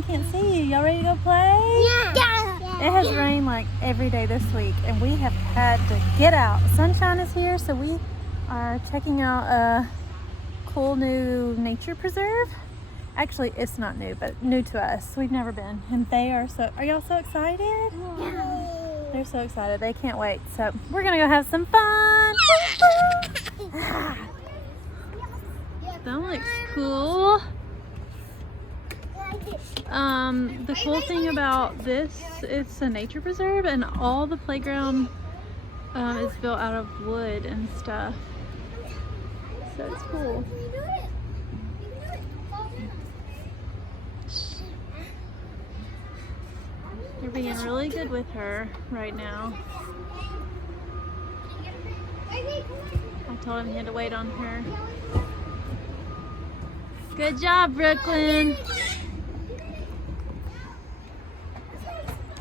I can't see you. Y'all ready to go play? Yeah. It has rained like every day this week, and we have had to get out. Sunshine is here, so we are checking out a cool new nature preserve. Actually, it's not new, but new to us. We've never been, and they are so. Are y'all so excited? Yeah. They're so excited. They can't wait. So we're gonna go have some fun. That looks cool. The cool thing about this, it's a nature preserve, and all the playground is built out of wood and stuff. So it's cool. You're being really good with her right now. I told him he had to wait on her. Good job, Brooklyn.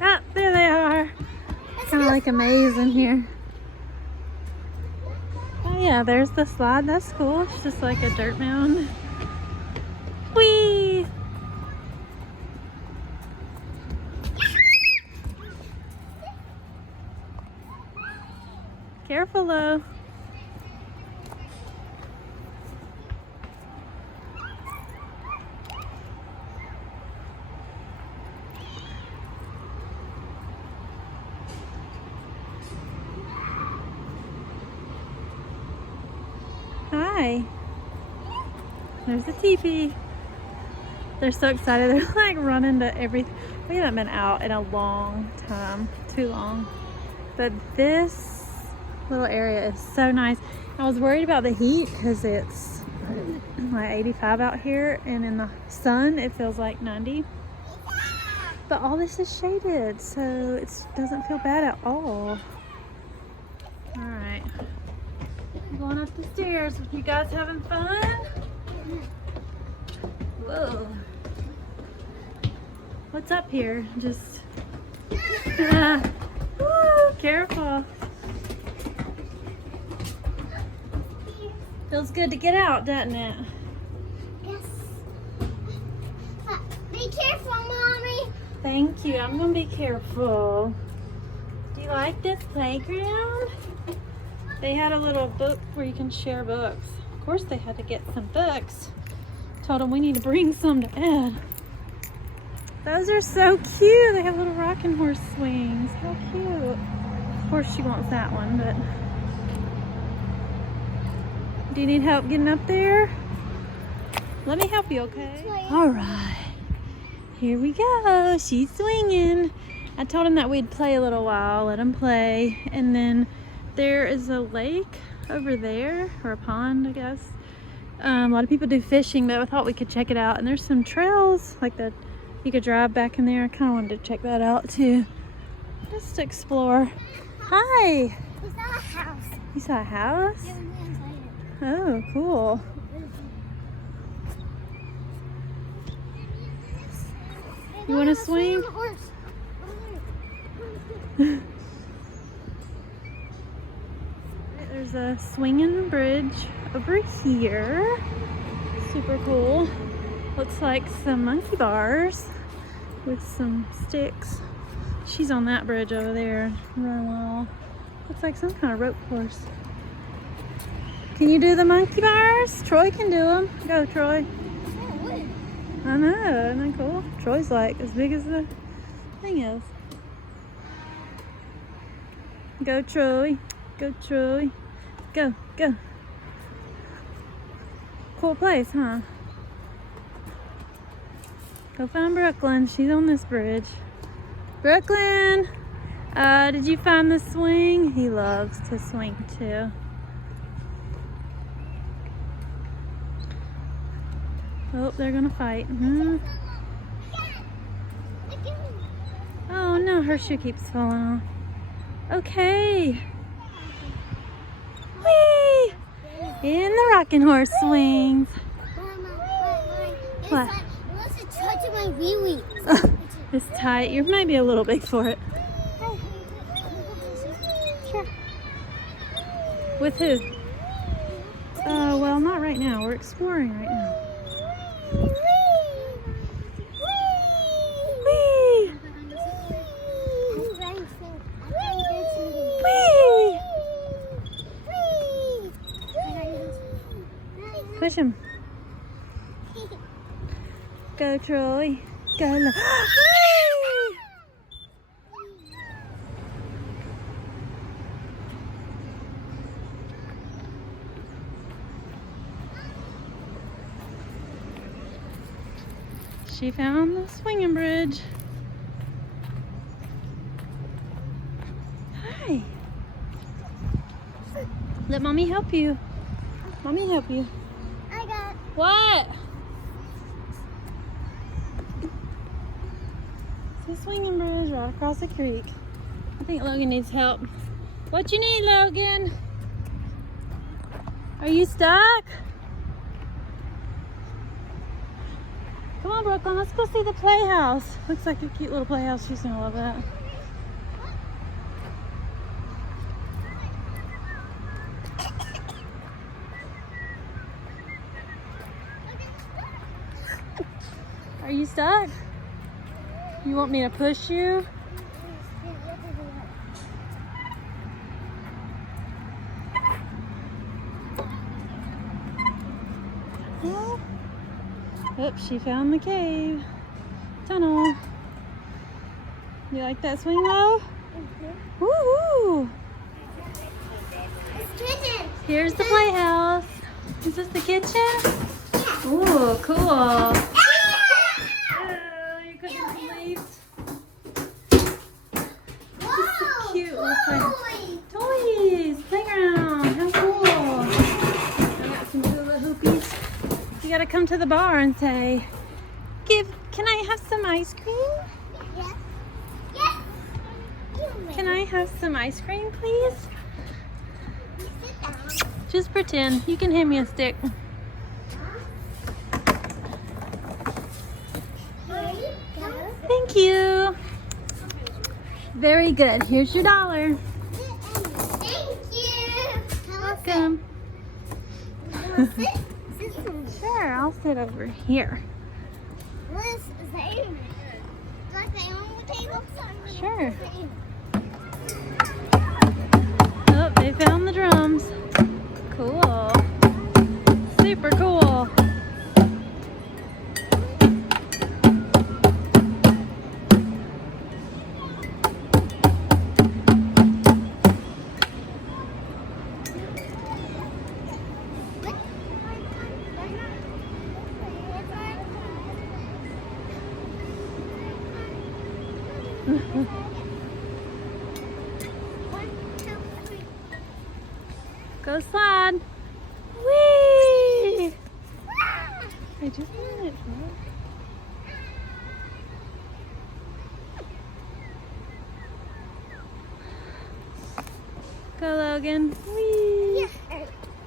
Ah, there they are. Kind of like a maze in here. Oh yeah, there's the slide. That's cool. It's just like a dirt mound. Whee! Careful though. Hi. There's a teepee. They're so excited. They're like running to everything. We haven't been out in a long time. Too long. But this little area is so nice. I was worried about the heat because it's like 85 out here, and in the sun it feels like 90. But all this is shaded, so it doesn't feel bad at all. All right. Going up the stairs with you guys having fun. Whoa. What's up here? Just woo, careful. Feels good to get out, doesn't it? Yes. Be careful, Mommy. Thank you. I'm gonna be careful. Do you like this playground? They had a little book where you can share books. Of course they had to get some books. Told them we need to bring some to Ed. Those are so cute. They have little rocking horse swings. How cute. Of course she wants that one, but... Do you need help getting up there? Let me help you, okay? All right. Here we go. She's swinging. I told him that we'd play a little while, let him play, and then there is a lake over there, or a pond, I guess. A lot of people do fishing, but I thought we could check it out. And there's some trails like that you could drive back in there. I kind of wanted to check that out too, just to explore. Hi. We saw a house. You saw a house? Yeah, we went inside it. Oh, cool. You want to swing? There's a swinging bridge over here. Super cool. Looks like some monkey bars with some sticks. She's on that bridge over there. Running well. Looks like some kind of rope course. Can you do the monkey bars? Troy can do them. Go, Troy. I know, isn't that cool? Troy's like as big as the thing is. Go, Troy. Go, Troy. Go, go. Cool place, huh? Go find Brooklyn. She's on this bridge. Brooklyn! Did you find the swing? He loves to swing too. Oh, they're gonna fight. Oh no, her shoe keeps falling off. Okay. Whee! In the rocking horse swings. What? It's touching my wee-wee. It's tight. You're maybe a little big for it. Sure. With who? Well, not right now. We're exploring right now. Push him. Go, Troy. Go. Whee! She found the swinging bridge. Hi. Let mommy help you. Mommy help you. I got. What? It's a swinging bridge right across the creek. I think Logan needs help. What you need, Logan? Are you stuck? Come on, Brooklyn, let's go see the playhouse. Looks like a cute little playhouse. She's gonna love that. Are you stuck? You want me to push you? Oh. Oops, she found the cave tunnel. You like that swing low? Woohoo! It's kitchen. Here's the playhouse. Is this the kitchen? Ooh, cool. Oh, you couldn't believe. Whoa! Cute little playhouse. Toys. Toys, playground, how cool. I got some hula hoopies. You gotta come to the bar and say, can I have some ice cream? Yes. Yes. Can I have some ice cream, please? Sit down. Just pretend. You can hand me a stick. Here you go. Thank you. Very good. Here's your $1. Thank you. Welcome. Wanna sit? Sit some. Sure, I'll sit over here. Let's say like the animal table. Sure. Oh, they found the drums. Cool. Super cool. Go slide. Whee! I just want it, bro. Go, Logan. Whee!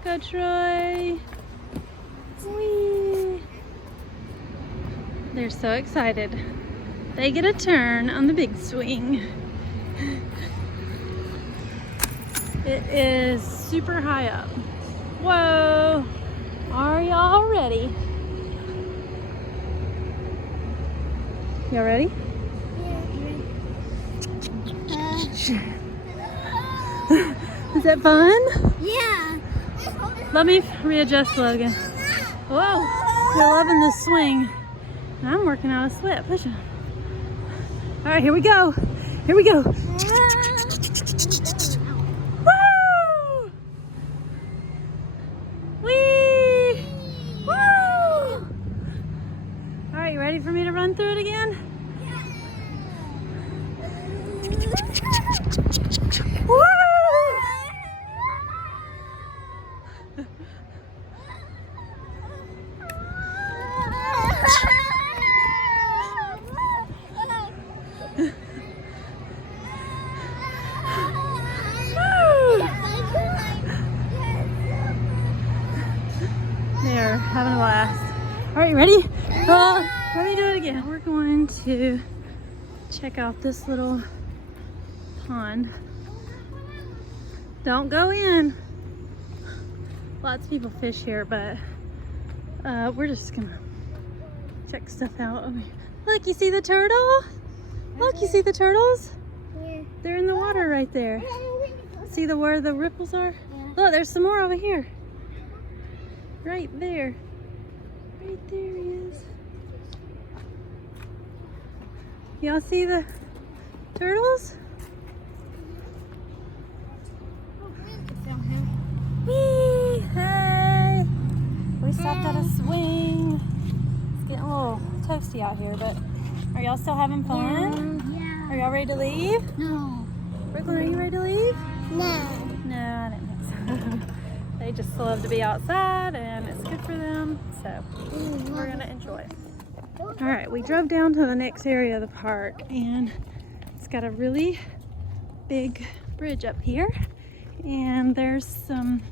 Go, Troy. Whee! They're so excited. They get a turn on the big swing. It is super high up. Whoa! Are y'all ready? Y'all ready? Is that fun? Yeah. Let me readjust Logan. Whoa! They're loving the swing. I'm working out a slip. Push it. All right, here we go. Here we go. Woo! Whee! Woo! All right, you ready for me to run through it again? Woo! They're having a blast. All right, ready? Let me do it again. We're going to check out this little pond. Don't go in. Lots of people fish here, but we're just gonna check stuff out. Look, you see the turtle? Look, you see the turtles? They're in the water right there. See where the ripples are? Look, there's some more over here. Right there. Right there he is. Y'all see the turtles? Whee! Hey! We stopped at a swing. It's getting a little toasty out here, but are y'all still having fun? Yeah. Are y'all ready to leave? No. Brooklyn, are you ready to leave? No. No, I didn't think so. They just love to be outside and it's good for them, so we're gonna enjoy. All right, we drove down to the next area of the park and it's got a really big bridge up here and there's some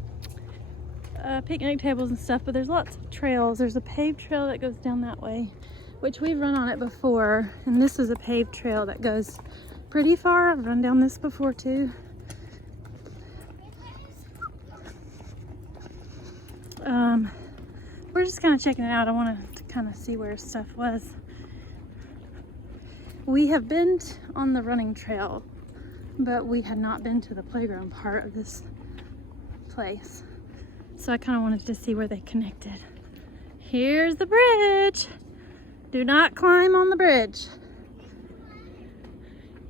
picnic tables and stuff, but there's lots of trails. There's a paved trail that goes down that way, which we've run on it before, and this is a paved trail that goes pretty far. I've run down this before too. We're just kind of checking it out. I wanted to kind of see where stuff was. We have been on the running trail, but we had not been to the playground part of this place. So I kind of wanted to see where they connected. Here's the bridge. Do not climb on the bridge.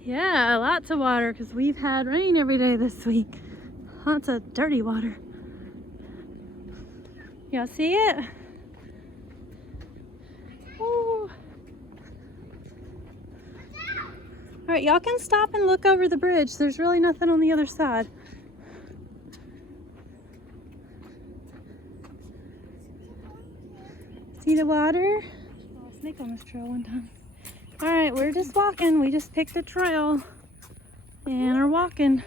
Yeah, lots of water because we've had rain every day this week. Lots of dirty water. Y'all see it? Ooh. All right, y'all can stop and look over the bridge. There's really nothing on the other side. See the water? Saw a snake on this trail one time. All right, we're just walking. We just picked a trail and are walking.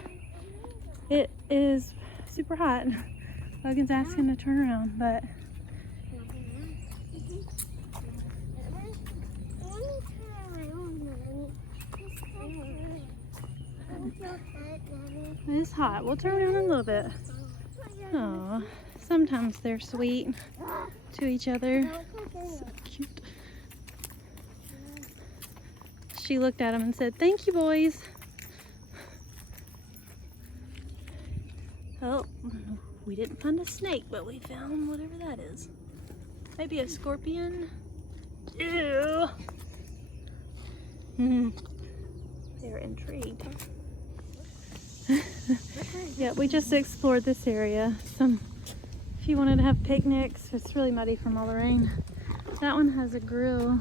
It is super hot. Logan's asking to turn around, but it's hot. We'll turn around in a little bit. Oh, sometimes they're sweet to each other. So cute. She looked at him and said, "Thank you, boys." Oh, we didn't find a snake, but we found whatever that is. Maybe a scorpion? Ew. They're intrigued. Yeah, we just explored this area. If you wanted to have picnics, it's really muddy from all the rain. That one has a grill.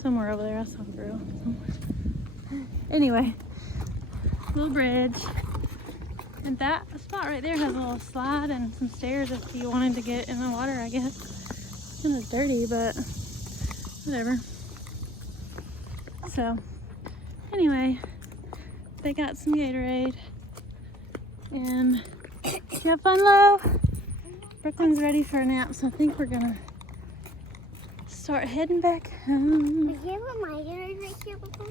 Somewhere over there, I saw a grill somewhere. Anyway, little bridge. And that spot right there has a little slide and some stairs if you wanted to get in the water, I guess. It's kind of dirty, but whatever. So, anyway, they got some Gatorade. And did you have fun, Lo? Brooklyn's ready for a nap, so I think we're gonna start heading back home. Have you ever my Gatorade right here before?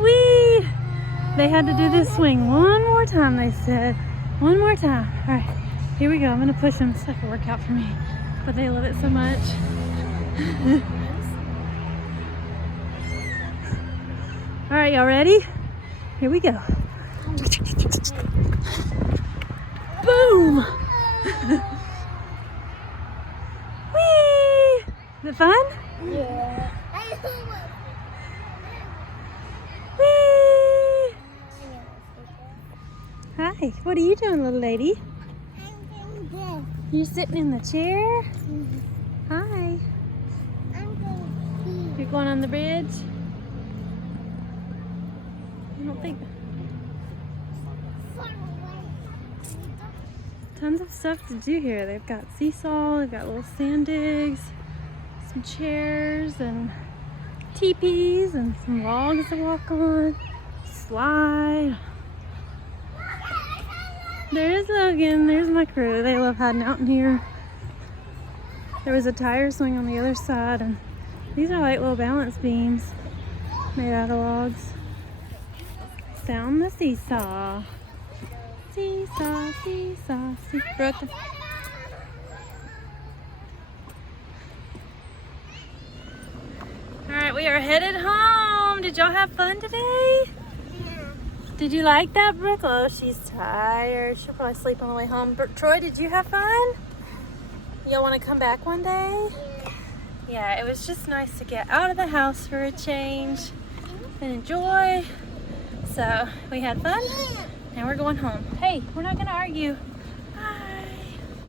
Whee! They had to do this swing one more time, they said. One more time. All right, here we go. I'm gonna push them. It's like a workout for me, but they love it so much. All right, y'all ready? Here we go. Boom! Whee! Is it fun? Yeah. Whee! Hi, what are you doing, little lady? I'm doing You're sitting in the chair? this. Hi. I'm going You're going on the bridge? I don't think. Tons of stuff to do here. They've got seesaw, they've got little sand digs, some chairs and teepees and some logs to walk on, slide. There's Logan, there's my crew. They love hiding out in here. There was a tire swing on the other side, and these are like little balance beams made out of logs. Down the seesaw. Seesaw, seesaw, seesaw. Alright, we are headed home. Did y'all have fun today? Did you like that, Brooke? Oh, she's tired. She'll probably sleep on the way home. Troy, did you have fun? Y'all want to come back one day? Yeah, it was just nice to get out of the house for a change and enjoy. So we had fun and we're going home. Hey, we're not going to argue.